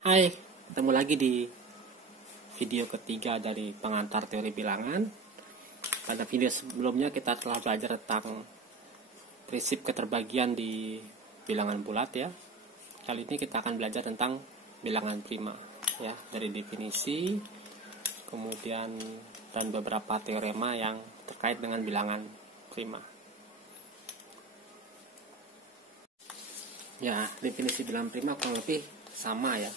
Hai, ketemu lagi di video ketiga dari pengantar teori bilangan. Pada video sebelumnya kita telah belajar tentang prinsip keterbagian di bilangan bulat ya. Kali ini kita akan belajar tentang bilangan prima ya, dari definisi, kemudian dan beberapa teorema yang terkait dengan bilangan prima. Ya, definisi bilangan prima kurang lebih sama ya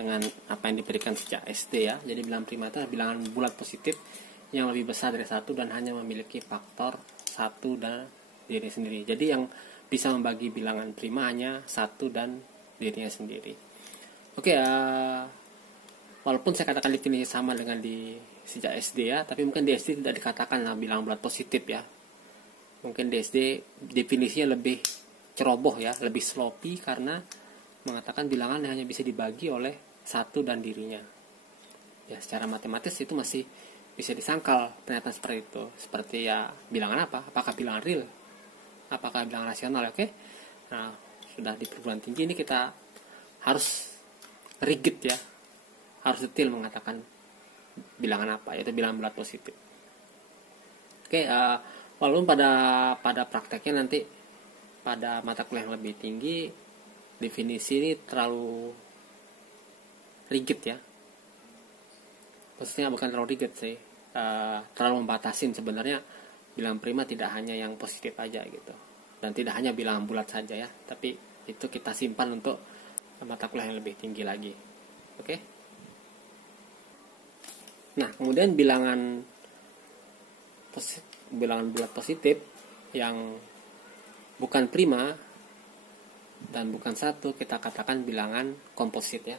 dengan apa yang diberikan sejak SD ya. Jadi bilangan prima itu adalah bilangan bulat positif yang lebih besar dari satu dan hanya memiliki faktor satu dan diri sendiri. Jadi yang bisa membagi bilangan prima hanya satu dan dirinya sendiri. Oke, walaupun saya katakan definisi sama dengan di sejak SD ya, tapi mungkin di SD tidak dikatakan bilangan bulat positif ya. Mungkin di SD definisinya lebih ceroboh ya, lebih sloppy karena mengatakan bilangan hanya bisa dibagi oleh satu dan dirinya. Ya, secara matematis itu masih bisa disangkal pernyataan seperti itu. Seperti ya, bilangan apa? Apakah bilangan real? Apakah bilangan rasional? Oke. Nah, sudah di perguruan tinggi ini kita harus rigid ya. Harus detail mengatakan bilangan apa, yaitu bilangan bulat positif. Oke, walaupun pada prakteknya nanti pada mata kuliah yang lebih tinggi definisi ini terlalu rigid ya. Maksudnya bukan terlalu rigid sih, terlalu membatasin. Sebenarnya bilangan prima tidak hanya yang positif aja gitu, dan tidak hanya bilangan bulat saja ya, tapi itu kita simpan untuk mata kuliah yang lebih tinggi lagi. Oke. Nah, kemudian bilangan bulat positif yang bukan prima dan bukan satu kita katakan bilangan komposit ya.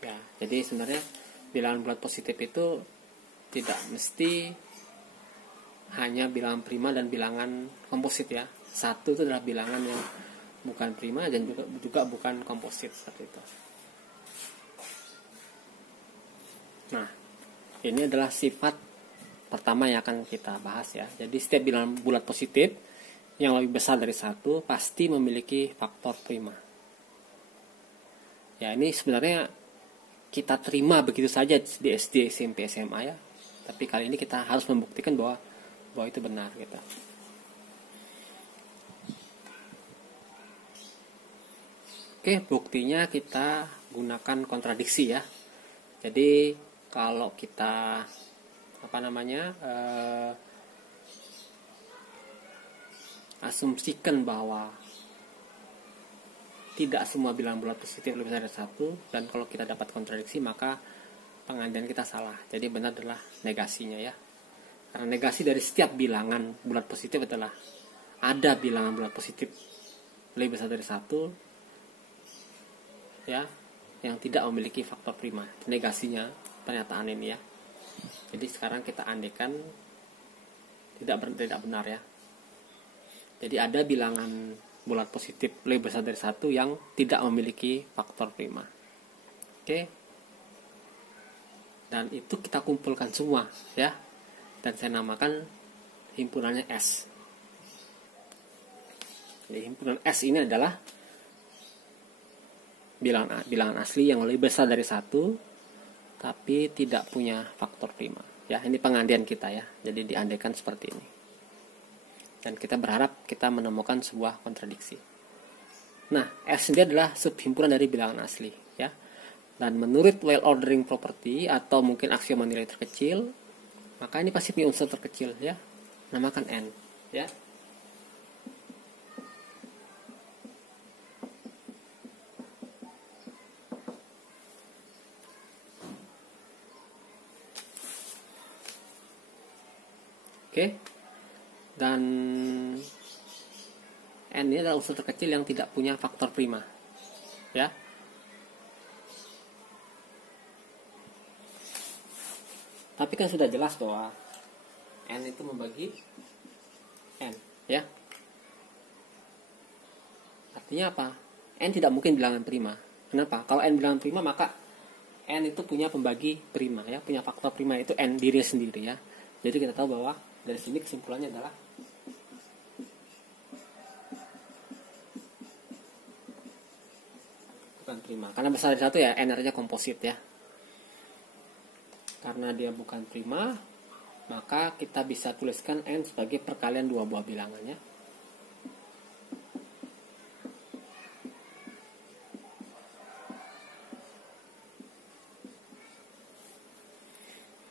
Ya, jadi sebenarnya bilangan bulat positif itu tidak mesti hanya bilangan prima dan bilangan komposit ya. Satu itu adalah bilangan yang bukan prima dan juga bukan komposit seperti itu. Nah, ini adalah sifat pertama yang akan kita bahas ya. Jadi setiap bilangan bulat positif yang lebih besar dari satu pasti memiliki faktor prima. Ya, ini sebenarnya kita terima begitu saja di SD, SMP, SMA ya. Tapi kali ini kita harus membuktikan bahwa itu benar gitu. Oke, buktinya kita gunakan kontradiksi ya. Jadi kalau kita asumsikan bahwa tidak semua bilangan bulat positif lebih besar dari satu, dan kalau kita dapat kontradiksi maka pengandian kita salah. Jadi benar adalah negasinya ya. Karena negasi dari setiap bilangan bulat positif adalah ada bilangan bulat positif lebih besar dari satu ya, yang tidak memiliki faktor prima. Negasinya pernyataan ini ya. Jadi sekarang kita andaikan tidak benar ya. Jadi ada bilangan bulat positif lebih besar dari satu yang tidak memiliki faktor prima. Oke. Dan itu kita kumpulkan semua ya. Dan saya namakan himpunannya S. Jadi himpunan S ini adalah bilangan asli yang lebih besar dari satu tapi tidak punya faktor prima. Ya, ini pengandian kita ya. Jadi diandaikan seperti ini. Dan kita berharap kita menemukan sebuah kontradiksi. Nah, S sendiri adalah subhimpunan dari bilangan asli ya. Dan menurut well ordering property atau mungkin aksioma nilai terkecil, maka ini pasti punya unsur terkecil ya. Namakan N ya. Oke. Dan N ini adalah unsur terkecil yang tidak punya faktor prima. Ya. Tapi kan sudah jelas bahwa N itu membagi N, ya. Artinya apa? N tidak mungkin bilangan prima. Kenapa? Kalau N bilangan prima maka N itu punya pembagi prima ya, punya faktor prima itu N diri sendiri ya. Jadi kita tahu bahwa dari sini kesimpulannya adalah bukan prima. Karena besar dari 1 ya, n-nya komposit ya. Karena dia bukan prima, maka kita bisa tuliskan n sebagai perkalian 2 buah bilangannya.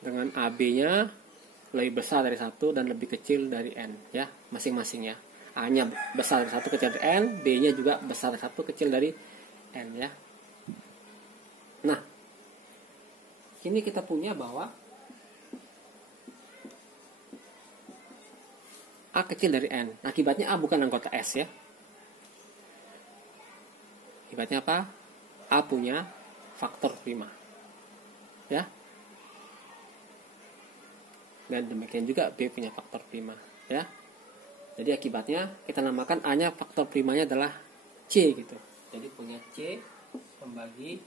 Dengan AB-nya lebih besar dari 1 dan lebih kecil dari n ya, masing-masing ya. A-nya besar dari 1 kecil dari n, B-nya juga besar dari 1 kecil dari n ya. Nah, ini kita punya bahwa A kecil dari n. Akibatnya A bukan anggota S ya. Akibatnya apa? A punya faktor prima. Ya. Dan demikian juga B punya faktor prima ya. Jadi akibatnya kita namakan A-nya faktor primanya adalah C gitu. Jadi punya C membagi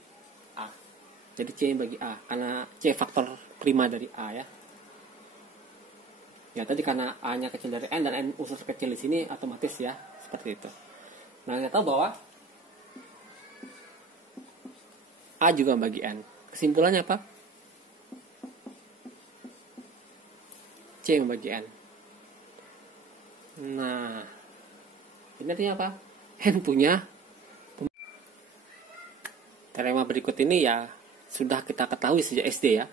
A. Jadi C membagi A karena C faktor prima dari A ya. Ya tadi karena A-nya kecil dari N dan N unsur kecil di sini otomatis ya seperti itu. Nah kita tahu bahwa A juga membagi N. Kesimpulannya apa? C membagi N. Nah, ini artinya apa? N punya. Teorema berikut ini ya sudah kita ketahui sejak SD ya.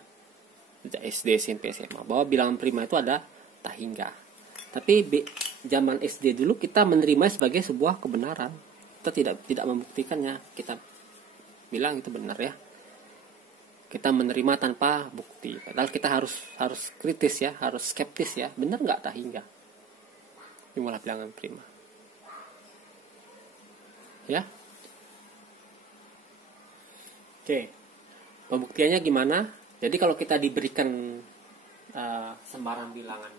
Sejak SD, SMP, SMA. Bahwa bilangan prima itu ada tak hingga. Tapi zaman SD dulu kita menerima sebagai sebuah kebenaran. Kita tidak membuktikannya. Kita bilang itu benar ya. Kita menerima tanpa bukti. Padahal kita harus kritis ya, harus skeptis ya. Benar nggak tak hingga? Inilah bilangan prima. Ya. Oke. Pembuktiannya gimana? Jadi kalau kita diberikan sembarang bilangan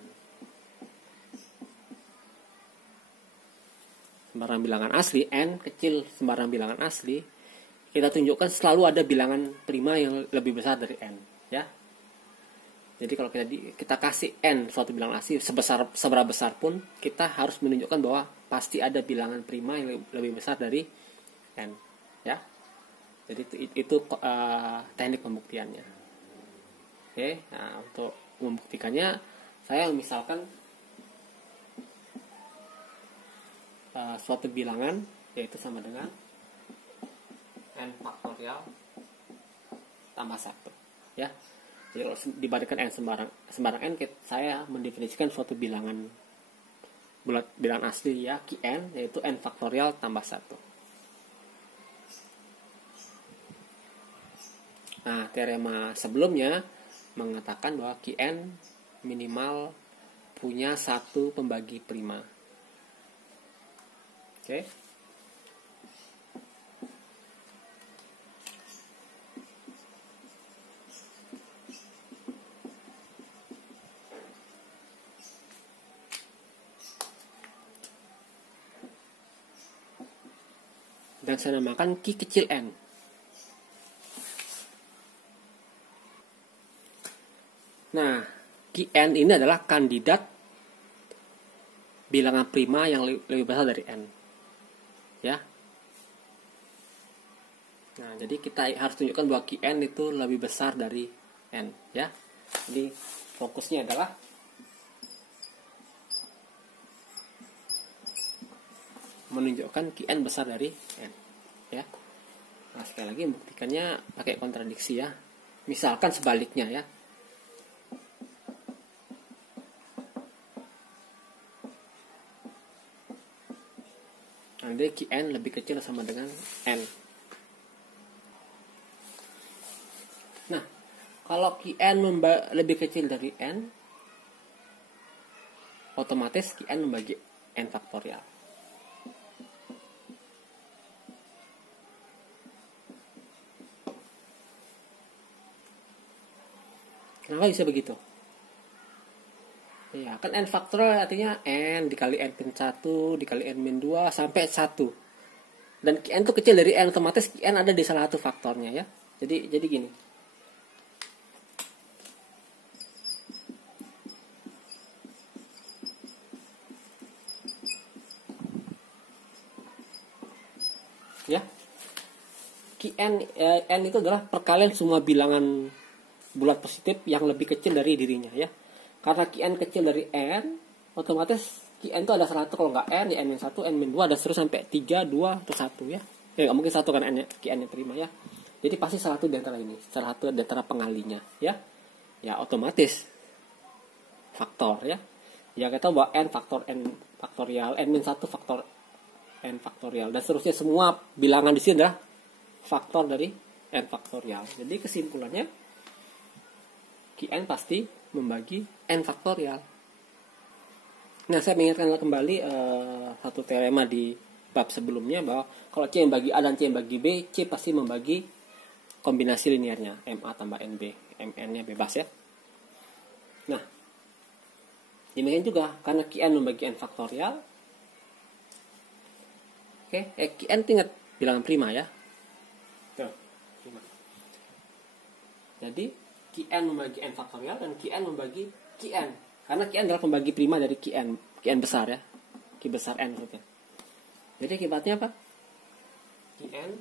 asli, n kecil sembarang bilangan asli, kita tunjukkan selalu ada bilangan prima yang lebih besar dari n, ya. Jadi kalau kita kasih n suatu bilangan asli seberapa besar pun, kita harus menunjukkan bahwa pasti ada bilangan prima yang lebih besar dari n, ya. Jadi itu teknik pembuktiannya. Oke, nah untuk membuktikannya saya misalkan suatu bilangan yaitu sama dengan n faktorial tambah 1 ya. Jadi kalau dibandingkan n sembarang n, saya mendefinisikan suatu bilangan bilangan asli ya, Qn, yaitu n faktorial tambah 1. Nah, teorema sebelumnya mengatakan bahwa Qn minimal punya satu pembagi prima. Oke. Dan saya namakan Q kecil n. Nah, Qn ini adalah kandidat bilangan prima yang lebih besar dari n. Ya. Nah, jadi kita harus tunjukkan bahwa Qn itu lebih besar dari n, ya. Jadi fokusnya adalah menunjukkan Qn besar dari n, ya. Nah, sekali lagi membuktikannya pakai kontradiksi ya. Misalkan sebaliknya ya. Andai Qn lebih kecil sama dengan n. Nah, kalau Qn lebih kecil dari n, otomatis Qn membagi n faktorial. Kenapa bisa begitu? Ya, kan n faktorial artinya n dikali n min 1 dikali n min 2 sampai 1. Dan Qn itu kecil dari n, otomatis Qn ada di salah satu faktornya ya. Jadi gini. Ya. N itu adalah perkalian semua bilangan bulat positif yang lebih kecil dari dirinya ya. Karena Qn kecil dari N, otomatis Qn itu ada 100, kalau nggak N ya N-1, N-2, ada terus sampai 3, 2, atau 1 ya. Nggak mungkin 1 kan Qn yang terima ya. Jadi pasti salah satu di antara ini, salah satu di antara pengalinya ya. Ya otomatis faktor ya. Ya kita bahwa N faktor N faktorial, N-1 faktor N faktorial, dan seterusnya semua bilangan di sini adalah faktor dari N faktorial. Jadi kesimpulannya Qn pasti membagi N faktorial. Nah, saya mengingatkan kembali satu teorema di bab sebelumnya bahwa kalau C yang bagi A dan C yang bagi B, C pasti membagi kombinasi linearnya MA tambah NB, MN-nya bebas ya. Nah, demikian juga karena Qn membagi N faktorial. Oke, Qn ingat bilangan prima ya. Tuh, prima. Jadi Qn membagi N faktorial dan Qn membagi Qn. Karena Qn adalah pembagi prima dari Qn besar ya. Q besar N maksudnya. Jadi akibatnya apa? Qn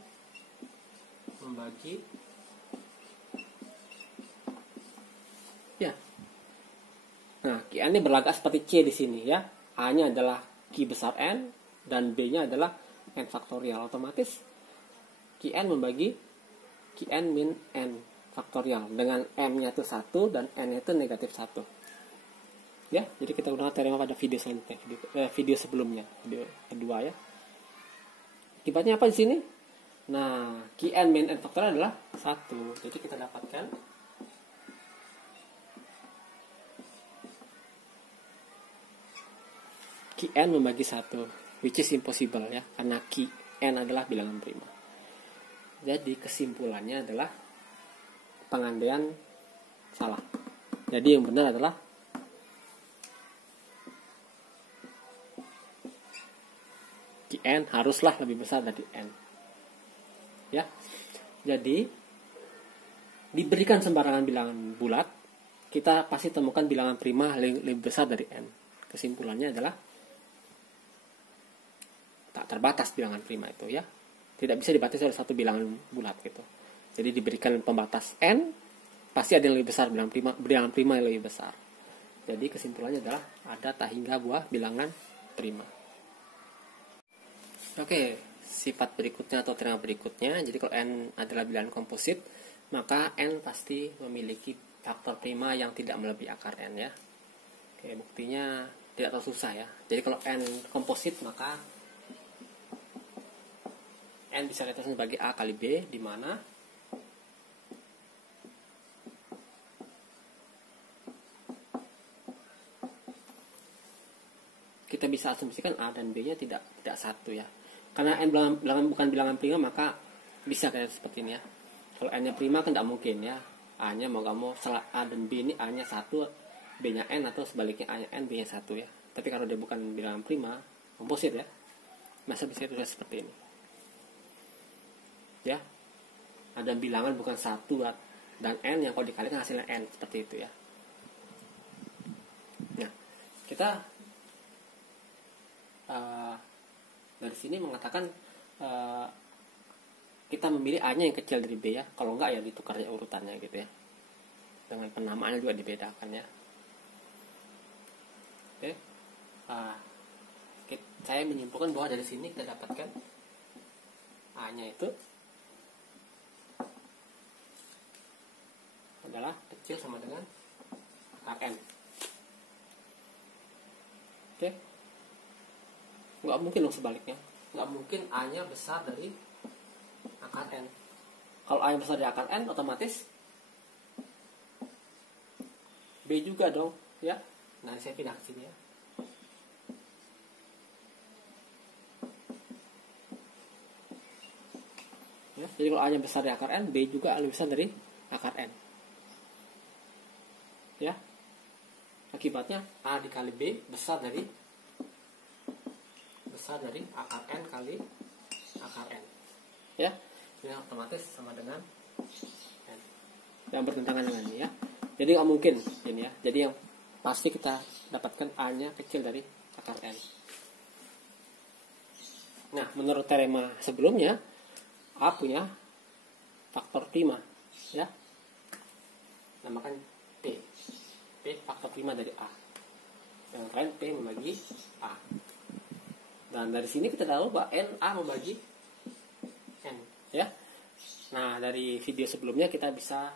membagi ya. Nah, Qn ini berlagak seperti C di sini ya. A-nya adalah Q besar N dan B-nya adalah N faktorial. Otomatis Qn membagi Qn min N faktorial dengan M-nya itu 1 dan N-nya itu negatif 1. Ya, jadi kita gunakan teorema pada video selanjutnya, video sebelumnya, video kedua ya. Akibatnya apa di sini? Nah, Qn min N faktorial adalah 1. Jadi kita dapatkan Qn membagi 1, which is impossible ya, karena Qn adalah bilangan prima. Jadi kesimpulannya adalah pengandaian salah. Jadi yang benar adalah Qn haruslah lebih besar dari N. Ya. Jadi diberikan sembarangan bilangan bulat, kita pasti temukan bilangan prima lebih besar dari N. Kesimpulannya adalah tak terbatas bilangan prima itu ya. Tidak bisa dibatasi oleh satu bilangan bulat gitu. Jadi diberikan pembatas N, pasti ada yang lebih besar bilangan prima yang lebih besar. Jadi kesimpulannya adalah ada tak hingga buah bilangan prima. Oke, sifat berikutnya atau teorema berikutnya. Jadi kalau N adalah bilangan komposit, maka N pasti memiliki faktor prima yang tidak melebihi akar N ya. Oke, buktinya tidak terlalu susah ya. Jadi kalau N komposit, maka N bisa kita sebagai A kali B, di mana kita bisa asumsikan A dan B-nya tidak satu ya. Karena N bukan bilangan prima, maka bisa kayak seperti ini ya. Kalau N-nya prima kan tidak mungkin ya. A-nya mau gak mau, A dan B ini A-nya 1, B-nya N, atau sebaliknya A-nya N, B-nya 1 ya. Tapi kalau dia bukan bilangan prima, komposit ya, masa bisa ditulis seperti ini. Ya. Ada bilangan bukan 1 dan N yang kalau dikalikan hasilnya N, seperti itu ya. Nah, kita dari sini mengatakan kita memilih A-nya yang kecil dari B ya. Kalau enggak ya ditukar ya urutannya gitu ya. Dengan penamaannya juga dibedakan ya. Oke. Saya menyimpulkan bahwa dari sini kita dapatkan A-nya itu adalah kecil sama dengan akar N. Oke. Nggak mungkin dong sebaliknya. Nggak mungkin A-nya besar dari akar N. Kalau A-nya besar dari akar N, otomatis B juga dong ya. Nah, saya pindah ke sini ya. Ya, jadi kalau A-nya besar dari akar N, B juga lebih besar dari akar N. Ya. Akibatnya A dikali B besar dari akar N kali akar N. Ya. Ini otomatis sama dengan N. Yang bertentangan dengan ini ya. Jadi nggak mungkin ini ya. Jadi yang pasti kita dapatkan A-nya kecil dari akar N. Nah, menurut teorema sebelumnya, A punya faktor prima ya, namakan P faktor prima dari A, yang lain P membagi A. Dan dari sini kita tahu bahwa NA membagi N ya. Nah, dari video sebelumnya kita bisa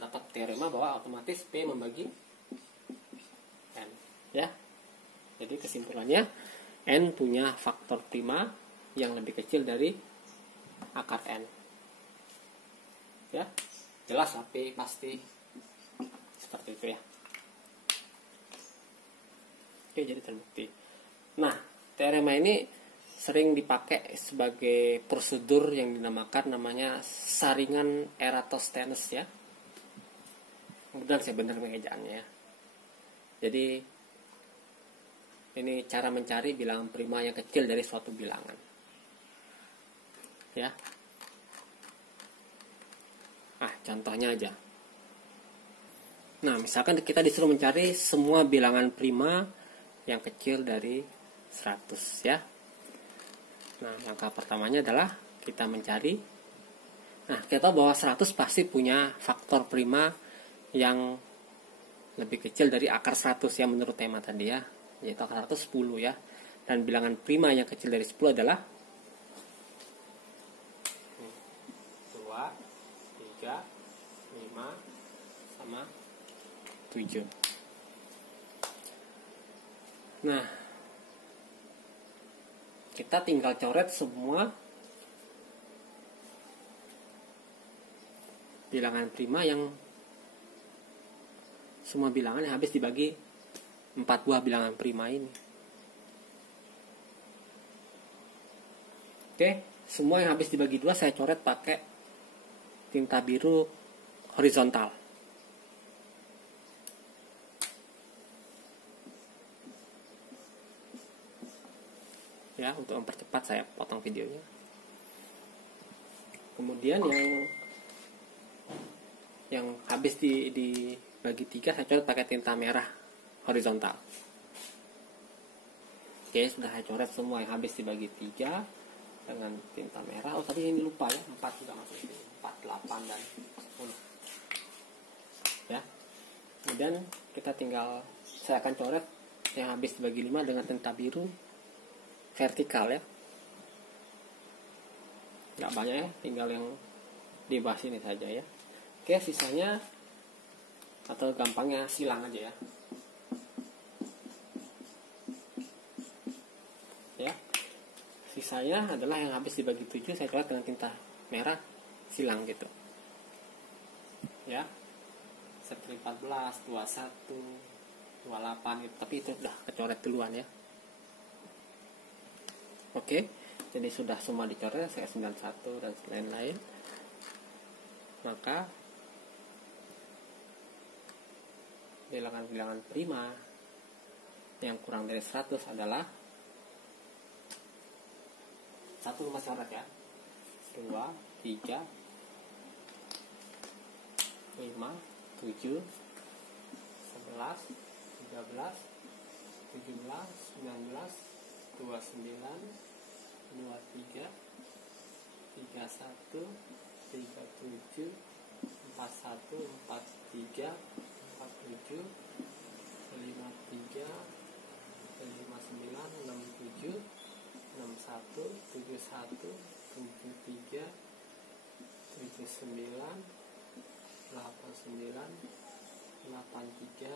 dapat teorema bahwa otomatis P membagi N ya. Jadi kesimpulannya N punya faktor prima yang lebih kecil dari akar N ya. Jelas lah, P pasti seperti itu ya. Oke, jadi terbukti. Nah, teorema ini sering dipakai sebagai prosedur yang namanya saringan Eratosthenes ya. Kemudian saya benar mengejaannya ya. Jadi ini cara mencari bilangan prima yang kecil dari suatu bilangan ya. Contohnya aja. Nah, misalkan kita disuruh mencari semua bilangan prima yang kecil dari 100 ya. Nah, langkah pertamanya adalah kita mencari. Nah, kita tahu bahwa 100 pasti punya faktor prima yang lebih kecil dari akar 100 ya, menurut tema tadi ya, yaitu akar 100 10 ya. Dan bilangan prima yang kecil dari 10 adalah 2, 3, 5, sama 7. Nah, kita tinggal coret semua bilangan prima yang semua bilangan yang habis dibagi 4 buah bilangan prima ini. Oke, semua yang habis dibagi 2 saya coret pakai tinta biru horizontal. Ya, untuk mempercepat saya potong videonya. Kemudian yang habis dibagi 3 saya coret pakai tinta merah horizontal. Oke, sudah saya coret semua yang habis dibagi 3 dengan tinta merah. Oh, tadi ini lupa ya, 4 juga masuk ini. 4, 8 dan 10. Ya. Kemudian kita tinggal, saya akan coret yang habis dibagi 5 dengan tinta biru vertikal ya. Nggak banyak ya, tinggal yang di bawah sini saja ya. Oke, sisanya atau gampangnya silang aja ya. Ya. Sisanya adalah yang habis dibagi 7 saya coret dengan tinta merah silang gitu. Ya. Seperti 14, 21, 28 gitu. Tapi itu udah kecoret duluan ya. Oke, jadi sudah semua dicoret, saya 91 dan lain-lain. Maka bilangan-bilangan prima yang kurang dari 100 adalah 1 rumah coret ya. 2, 3, 5, 7, 11, 13, 17, 19, 29, 23, 31, 37, 41, 43, 47, 53, 59, 67, 61, 71, 73, 79, 89, 83,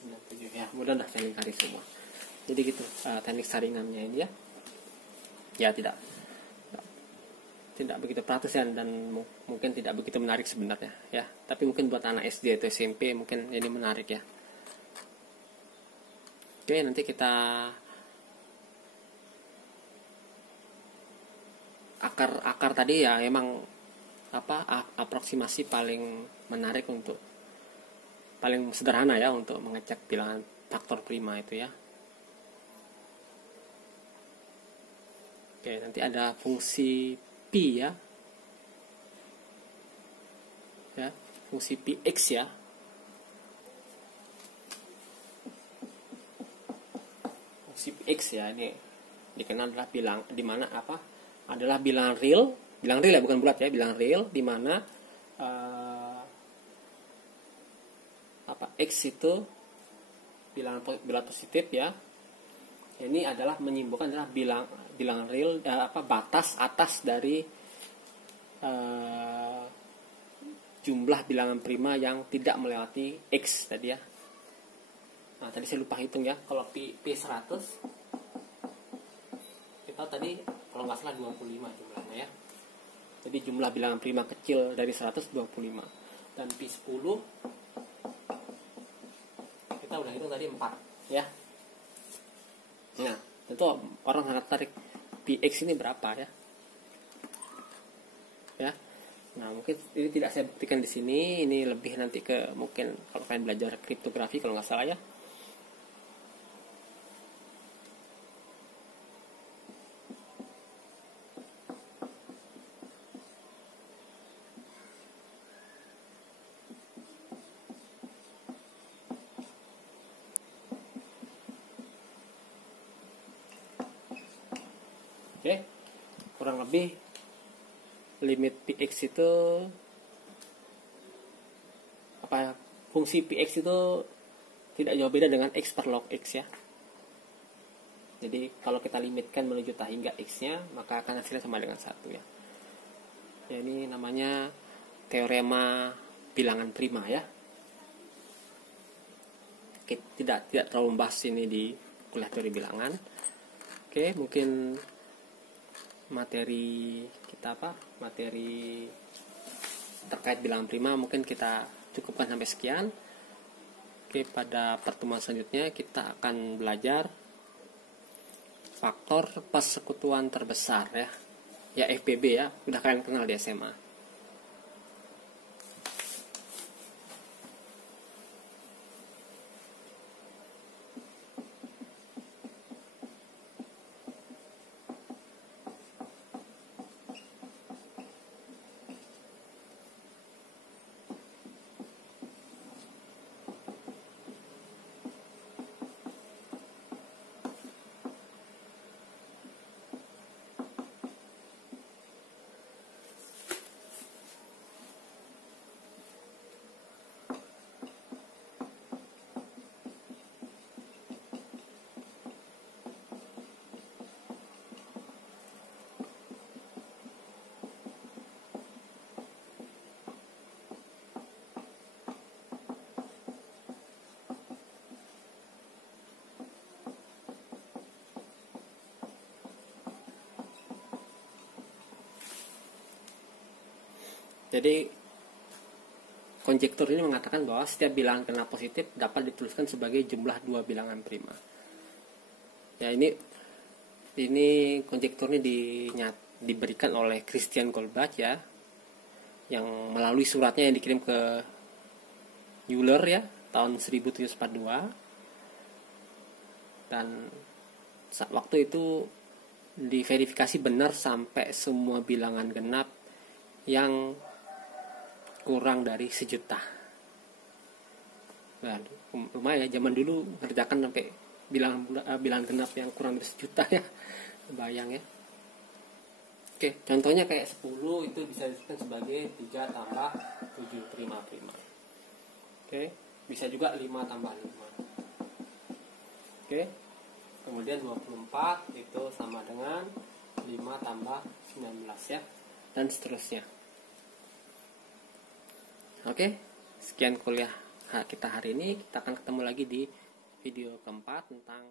97 ya. Mudah dah saya lingkari semua. Jadi gitu teknik saringannya ini ya. Ya tidak begitu perhatian dan mungkin tidak begitu menarik sebenarnya ya. Tapi mungkin buat anak SD atau SMP mungkin ini menarik ya. Oke, nanti kita akar tadi ya emang aproksimasi paling menarik untuk paling sederhana ya untuk mengecek bilangan faktor prima itu ya. Oke, nanti ada fungsi pi ya. Ya, fungsi px ya. Fungsi px ya, ini dikenal adalah adalah bilangan real bilangan real ya, bukan bulat ya, bilangan real, di mana X itu bilangan positif ya. Ini adalah menyimpulkan adalah bilangan real, batas atas dari jumlah bilangan prima yang tidak melewati X tadi ya. Nah, tadi saya lupa hitung ya. Kalau P100 kita tadi kalau nggak salah 25 jumlahnya ya. Jadi jumlah bilangan prima kecil dari 100 25. Dan P10 kita udah hitung tadi 4 ya. Nah, tentu orang sangat tertarik Px ini berapa ya. Ya. Nah, mungkin ini tidak saya buktikan di sini, ini lebih nanti ke mungkin kalau kalian belajar kriptografi kalau nggak salah ya. Oke, kurang lebih limit Px itu fungsi Px itu tidak jauh beda dengan X per log X ya. Jadi kalau kita limitkan menuju tak hingga X-nya, maka akan hasilnya sama dengan 1 ya. Ya, ini namanya teorema bilangan prima ya. Oke, tidak terlalu membahas ini di kuliah teori bilangan. Oke, mungkin materi kita materi terkait bilangan prima mungkin kita cukupkan sampai sekian. Oke, pada pertemuan selanjutnya kita akan belajar faktor persekutuan terbesar ya FPB ya, udah kalian kenal di SMA. Jadi konjektur ini mengatakan bahwa setiap bilangan genap positif dapat dituliskan sebagai jumlah 2 bilangan prima. Ya, ini konjektur ini diberikan oleh Christian Goldbach ya, yang melalui suratnya yang dikirim ke Euler ya tahun 1742. Dan waktu itu diverifikasi benar sampai semua bilangan genap yang kurang dari 1 juta. Nah, lumayan ya, zaman dulu ngerjakan sampai bilangan genap yang kurang dari 1 juta ya. Bayang ya. Oke, contohnya kayak 10 itu bisa disebutkan sebagai 3 tambah 7 prima. Oke, bisa juga 5 tambah 5. Oke. Kemudian 24 itu sama dengan 5 tambah 19 ya. Dan seterusnya. Oke, sekian kuliah kita hari ini. Kita akan ketemu lagi di video keempat tentang